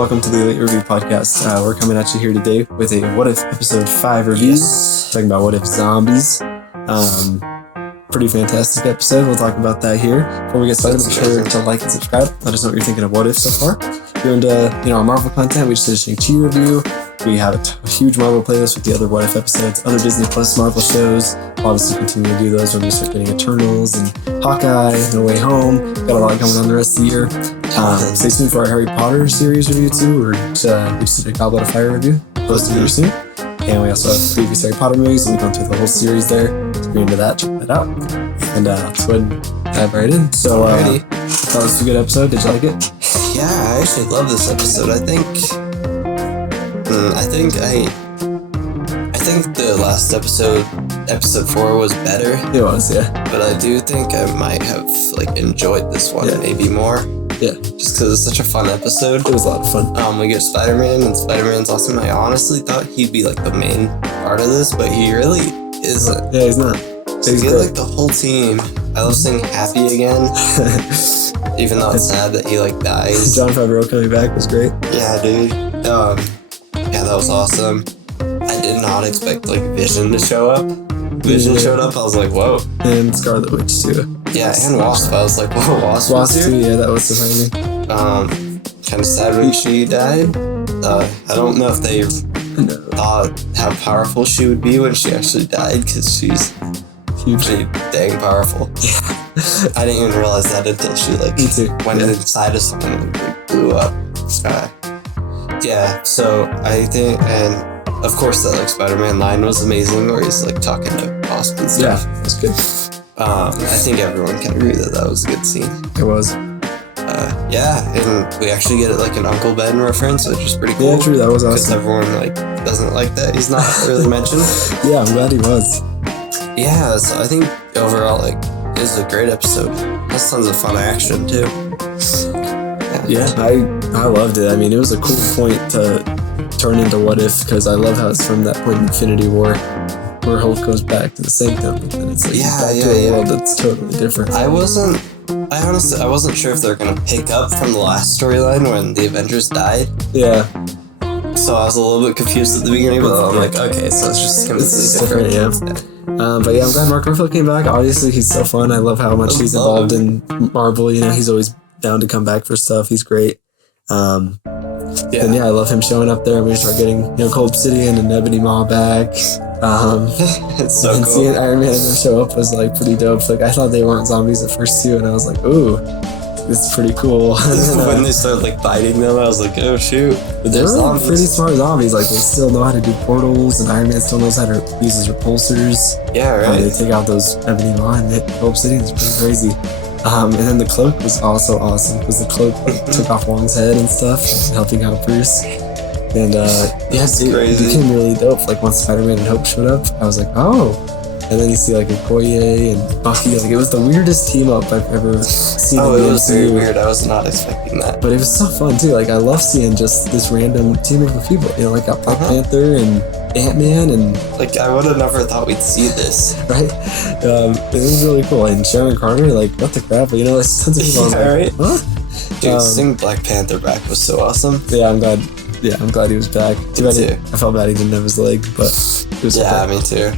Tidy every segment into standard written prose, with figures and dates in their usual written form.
welcome to the ELEET Review Podcast. We're coming at you here today with a What If Episode 5 review. Yes. Talking about What If Zombies. Pretty fantastic episode. We'll talk about that here. Before we get started, be sure to like and subscribe. Let us know what you're thinking of What If so far. If you're into our Marvel content, we just did a Shang-Chi review. We have a huge Marvel playlist with the other What If episodes, other Disney Plus Marvel shows. We'll obviously continue to do those when we start getting Eternals and Hawkeye, No Way Home. Got a lot coming on the rest of the year. Stay tuned for our Harry Potter series review too. We just did a Goblet of Fire review, posted here soon. And we also have previous Harry Potter movies, and we've gone through the whole series there. So if you're into that, check that out. And let's go ahead and dive right in. So, I thought this was a good episode. Did you like it? Yeah, I actually love this episode. I think the last episode 4 was better. It was, yeah. But I do think I might have enjoyed this one maybe more. Yeah. Just because it's such a fun episode. It was a lot of fun. We get SpiderMan, and SpiderMan's awesome. I honestly thought he'd be the main part of this, but he really isn't. Yeah, he's not. So you get the whole team. I love seeing Happy again. Even though it's sad that he dies. Jon Favreau coming back was great. Yeah, dude. Yeah, that was awesome. I did not expect Vision to show up. Vision showed up, I was like, whoa. And Scarlet Witch too. Yeah, and Wasp. I was like, whoa, Wasp was here? Too, yeah, that was surprising. Kind of sad when she died. I don't know if they thought how powerful she would be when she actually died, because she's pretty dang powerful. Yeah. I didn't even realize that until she went inside of someone and blew up. Yeah, so I think, and of course that Spider-Man line was amazing, where he's talking to Wasp and stuff. Yeah, it was good. I think everyone can agree that was a good scene. It was. Yeah, and we actually get an Uncle Ben reference, which is pretty cool. Yeah, true, that was awesome. Because everyone doesn't like that. He's not really mentioned. Yeah, I'm glad he was. Yeah, so I think overall, it was a great episode. Has tons of fun action too. Yeah, I loved it. I mean, it was a cool point to turn into What If, because I love how it's from that point in Infinity War where Hulk goes back to the Sanctum, and then it's back to a world that's totally different. I honestly wasn't sure if they were gonna pick up from the last storyline when the Avengers died. Yeah. So I was a little bit confused at the beginning, but I'm like, okay, so it's just completely different. Yeah. But yeah, I'm glad Mark Ruffalo came back. Obviously, he's so fun. I love how much he's involved in Marvel. He's always down to come back for stuff. He's great. And I love him showing up there. We start getting Cold Obsidian and Ebony Maw back. It's so and cool. Seeing Iron Man and them show up was pretty dope. I thought they weren't zombies at first too, and I was like, ooh, this is pretty cool. When they started biting them, I was like, oh shoot. But they're pretty smart zombies. They still know how to do portals, and Iron Man still knows how to use his repulsors. Yeah, right. They take out those Ebony Maw and hit Cold Obsidian. It's pretty crazy. And then the cloak was also awesome, because the cloak took off Wong's head and stuff, helping out Bruce. And it became really dope. Once Spider-Man and Hope showed up, I was like, oh. And then you see Okoye and Bucky. It was the weirdest team up I've ever seen. Oh, it was very weird. I was not expecting that. But it was so fun too. I love seeing just this random team of people. Black Panther and AntMan and I would have never thought we'd see this. Right? It was really cool. And Sharon Carter, what the crap? There's tons of people. Right? Huh? Dude, seeing Black Panther back was so awesome. Yeah, I'm glad he was back. Too bad I felt bad he didn't have his leg, but it was okay. Me too.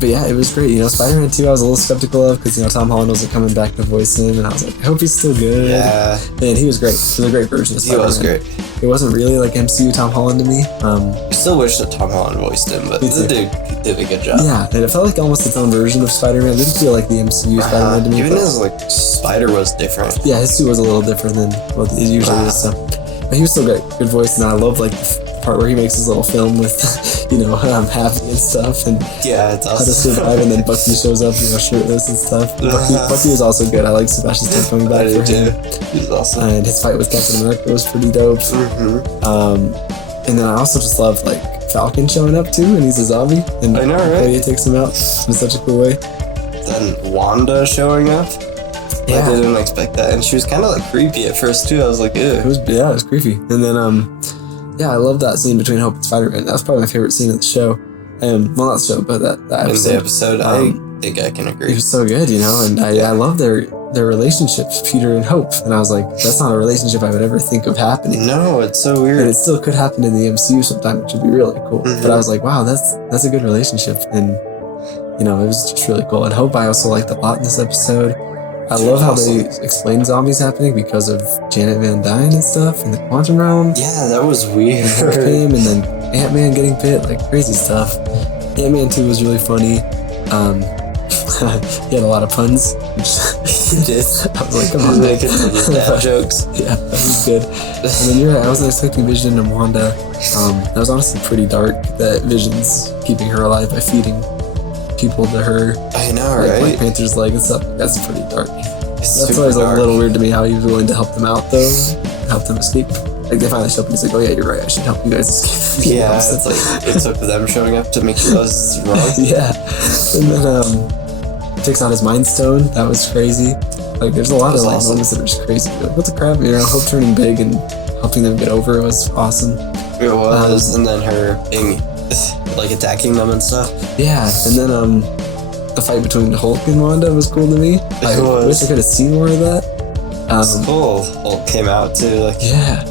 But yeah, it was great. Spider-Man 2 I was a little skeptical of, because Tom Holland wasn't coming back to voice him, and I was like, I hope he's still good. Yeah. And he was great. He was a great version of Spider-Man. He was great. It wasn't really MCU Tom Holland to me. I still wish that Tom Holland voiced him, but the dude did a good job. Yeah, and it felt almost its own version of Spider-Man. It didn't feel like the MCU Spider-Man to me. Even his spider was different. Yeah, his suit was a little different than what it usually is. So. But he was still great. Good voice, and I love the part where he makes his little film with Happy and stuff, and yeah, it's awesome. How to survive, and then Bucky shows up, shirtless and stuff. Bucky was also good. I like Sebastian Stan coming back for him. He's awesome. And his fight with Captain America was pretty dope. Mm-hmm. And then I also just love Falcon showing up too, and he's a zombie. And I know, right? He takes him out in such a cool way. Then Wanda showing up. Yeah. I didn't expect that, and she was kind of creepy at first too. I was like, ew. It was creepy. And then I love that scene between Hope and Spider-Man. That was probably my favorite scene of the show. Well, not the show, but that episode. In the episode, think I can agree. It was so good, you know, and I love their relationships, Peter and Hope. And I was like, that's not a relationship I would ever think of happening. No, it's so weird. And it still could happen in the MCU sometime, which would be really cool. Mm-hmm. But I was like, wow, that's a good relationship. And, you know, it was just really cool. And Hope I also liked a lot in this episode. I love how they explain zombies happening because of Janet Van Dyne and stuff in the quantum realm. Yeah, that was weird. And him, and then AntMan getting bit, like crazy stuff. AntMan 2 was really funny. He had a lot of puns. He did. I was like, come on, make it to the dad jokes. Yeah, that was good. And then you're right, I wasn't expecting Vision and Wanda. That was honestly pretty dark, that Vision's keeping her alive by feeding people to her. I know, like, right? Black Panther's leg and stuff. That's pretty dark. That's always dark. a little weird to me how he was willing to help them out, though. Help them escape. Like, they finally show up and he's like, oh yeah, you're right, I should help you guys escape. Yeah, it's like, it took them showing up to make you realize it's wrong. Yeah. And then, takes out his Mind Stone. That was crazy. Like, there's a lot of awesome. moments that are just crazy. Like, what the crap? You know, Hope turning big and helping them get over it was awesome. It was, and then her being, like, attacking them and stuff. Yeah, and then, the fight between Hulk and Wanda was cool to me. I wish I could have seen more of that. It's cool. Hulk came out too, like. Yeah.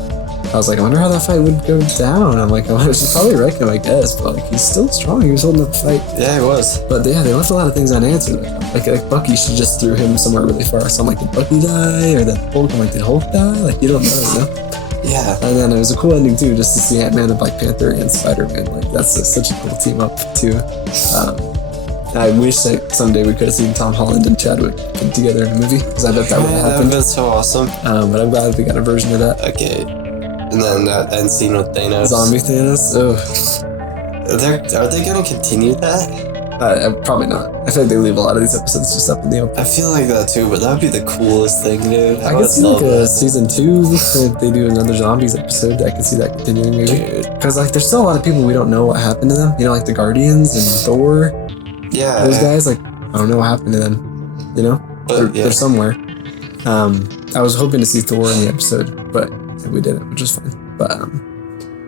I was like, I wonder how that fight would go down. I'm like, I should probably wreck him, I guess, but like, he's still strong. He was holding up the fight. Yeah, he was. But yeah, they left a lot of things unanswered. Like Bucky should just threw him somewhere really far. So I'm like, did Bucky die? Or did Hulk? I'm like, did Hulk die? Like, you don't know, you know? Yeah. And then it was a cool ending too, just to see AntMan and Black Panther and SpiderMan. Like, that's such a cool team up too. I wish that someday we could have seen Tom Holland and Chadwick come together in a movie, because I bet that would have That happened. would have been so awesome. But I'm glad we got a version of that. Okay. And then that end scene with Thanos. Zombie Thanos? Ugh. Are they going to continue that? Probably not. I feel like they leave a lot of these episodes just up in the open. I feel like that too, but that would be the coolest thing, dude. I could see like a season 2, if they do another zombies episode. I could see that continuing maybe. Because like there's still a lot of people we don't know what happened to them. You know, like the Guardians and Thor. Yeah. Those guys, like, I don't know what happened to them. You know? But, they're somewhere. I was hoping to see Thor in the episode, but we didn't, which was fine. But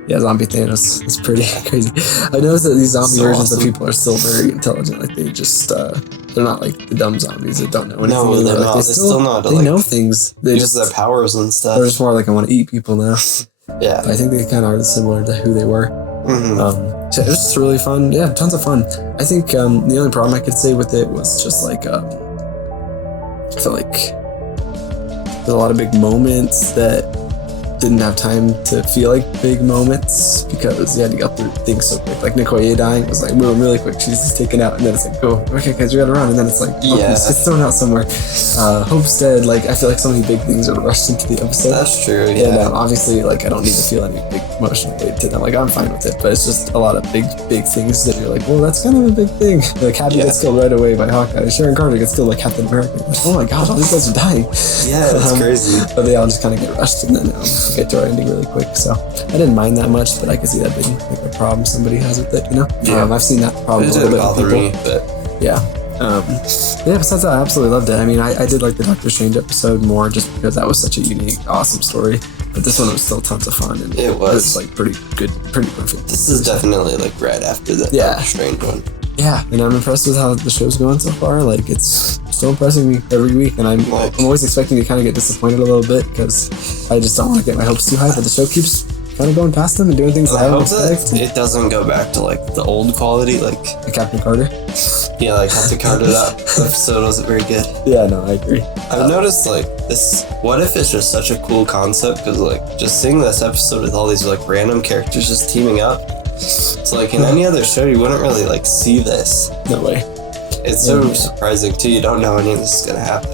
yeah, Zombie Thanos is pretty crazy. I noticed that these zombie versions of people are still very intelligent. Like they just they're not like the dumb zombies that don't know anything. No, they're like, not. They're still not. They know things. They use their powers and stuff. They're just more like, I want to eat people now. Yeah. But I think they kind of are similar to who they were. Mm-hmm. So it was just really fun. Yeah, tons of fun. I think the only problem I could say with it was just like I felt like there's a lot of big moments that didn't have time to feel like big moments because you had to get through things so quick. Like Nicoya dying was like boom, really quick. She's just taken out, and then it's like, go, okay, guys, we gotta run. And then it's like, it's thrown out somewhere. Hope's dead. Like I feel like so many big things are rushed into the episode. That's true. Yeah. And obviously, like I don't need to feel any big emotional weight to them. Like I'm fine with it, but it's just a lot of big things that you're like, well, that's kind of a big thing. Like Happy gets killed right away by Hawkeye. Sharon Carter gets killed like Captain America. Like, oh my gosh, all these guys are dying. Yeah, that's crazy. But they all just kind of get rushed and then get to our ending really quick. So I didn't mind that much, but I could see that being like a problem somebody has with it. You know, I've seen that problem It a little didn't bit bother with people. me, but Yeah. Besides that, I absolutely loved it. I mean, I did like the Doctor Strange episode more just because that was such a unique, awesome story. But this one was still tons of fun. And it was like pretty good, pretty perfect. This is definitely like right after the Doctor Strange one. Yeah, and I'm impressed with how the show's going so far. Like, it's still impressing me every week, and I'm always expecting to kind of get disappointed a little bit because I just don't want to get my hopes too high. But the show keeps kind of going past them and doing things that I don't expect. It doesn't go back to like the old quality, like Captain Carter. Yeah, like Captain Carter. That episode wasn't very good. Yeah, no, I agree. I've noticed like this. What if it's just such a cool concept? Because like just seeing this episode with all these like random characters just teaming up. It's like in any other show you wouldn't really like see this. No way. It's so surprising too. You don't know any of this is gonna happen.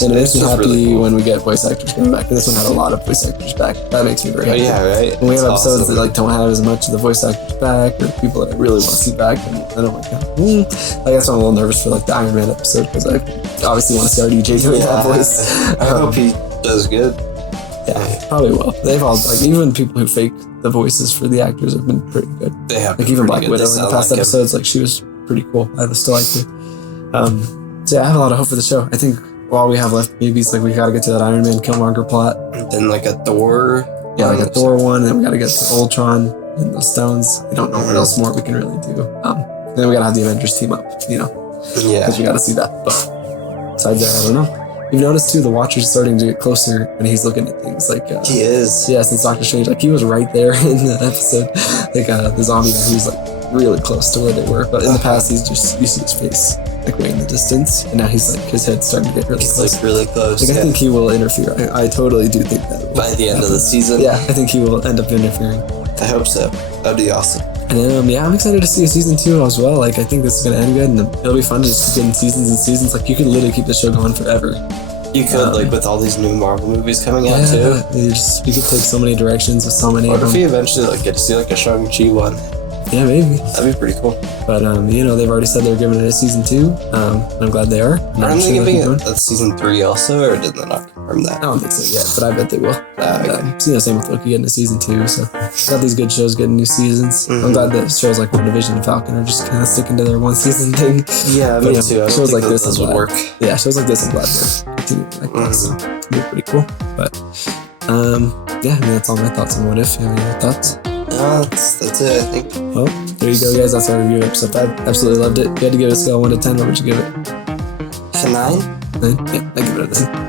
And it makes me happy really cool when we get voice actors coming back. And this one had a lot of voice actors back. That makes me very happy. Yeah, right. When we have episodes that like don't have as much of the voice actors back, or people that I really want to see back, and I don't like I guess I'm a little nervous for like the Iron Man episode because I obviously want to see RDJ doing that voice. I hope he does good. Yeah, probably will. They've all like even people who fake the voices for the actors have been pretty good. They have like even Black Widow in the past episodes, like she was pretty cool. I still like her. So yeah, I have a lot of hope for the show. I think all we have left maybe is like we gotta get to that Iron Man Killmonger plot. And then like a Thor. Yeah, like a Thor one, and then we gotta get to Ultron and the stones. We don't know what else more we can really do. And then we gotta have the Avengers team up, you know. Yeah. Because you got to see that. But besides that, I don't know. You've noticed too, the Watcher's starting to get closer when he's looking at things. Like he is. Yeah, since Doctor Strange, like he was right there in the episode. Like the zombie, he was like really close to where they were. But in the past, he's just, you see his face like way in the distance, and now he's like, his head's starting to get really close. Like really close. Like I think he will interfere. I totally do think that. By the end of the season? Yeah, I think he will end up interfering. I hope so. That'd be awesome. And then, I'm excited to see a season 2 as well. Like, I think this is going to end good, and it'll be fun to just keep getting seasons and seasons. Like, you can literally keep the show going forever. You could, like, with all these new Marvel movies coming out, too. You could take so many directions with so many What of them. if we eventually, like, get to see, like, a Shang-Chi one? Yeah, maybe. That'd be pretty cool. But, they've already said they're giving it a season 2. I'm glad they are. Aren't they giving it a season 3 also, or did they not confirm that? I don't think so yet, but I bet they will. Okay. Same with Loki getting a season 2, so got these good shows getting new seasons. I'm glad that shows like WandaVision and Falcon are just kind of sticking to their one season thing. Yeah, me too. I shows like this would work. Yeah, shows like this I'm glad they're continuing like that, so it'll be pretty cool. But that's all my thoughts on What If. You have any other thoughts? That's it, I think. Well, there you go, guys. That's our review of episode 5. Absolutely loved it. If you had to give it a scale of 1 to 10, what would you give it? 9? 9? Yeah, I give it a 9.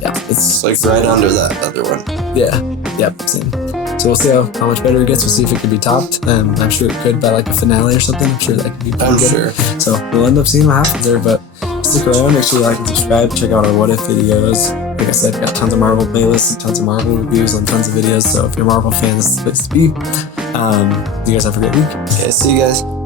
Yeah, it's like right under that other one. Yeah, yep, same. So we'll see how much better it gets. We'll see if it could be topped. I'm sure it could by like a finale or something. I'm sure that could be pretty good. Sure. So we'll end up seeing what happens there. But stick around. Make sure you like and subscribe. Check out our What If videos. Like I said, we got tons of Marvel playlists and tons of Marvel reviews on tons of videos. So if you're a Marvel fan, this is the place to be. You guys have a great week. Okay, see you guys.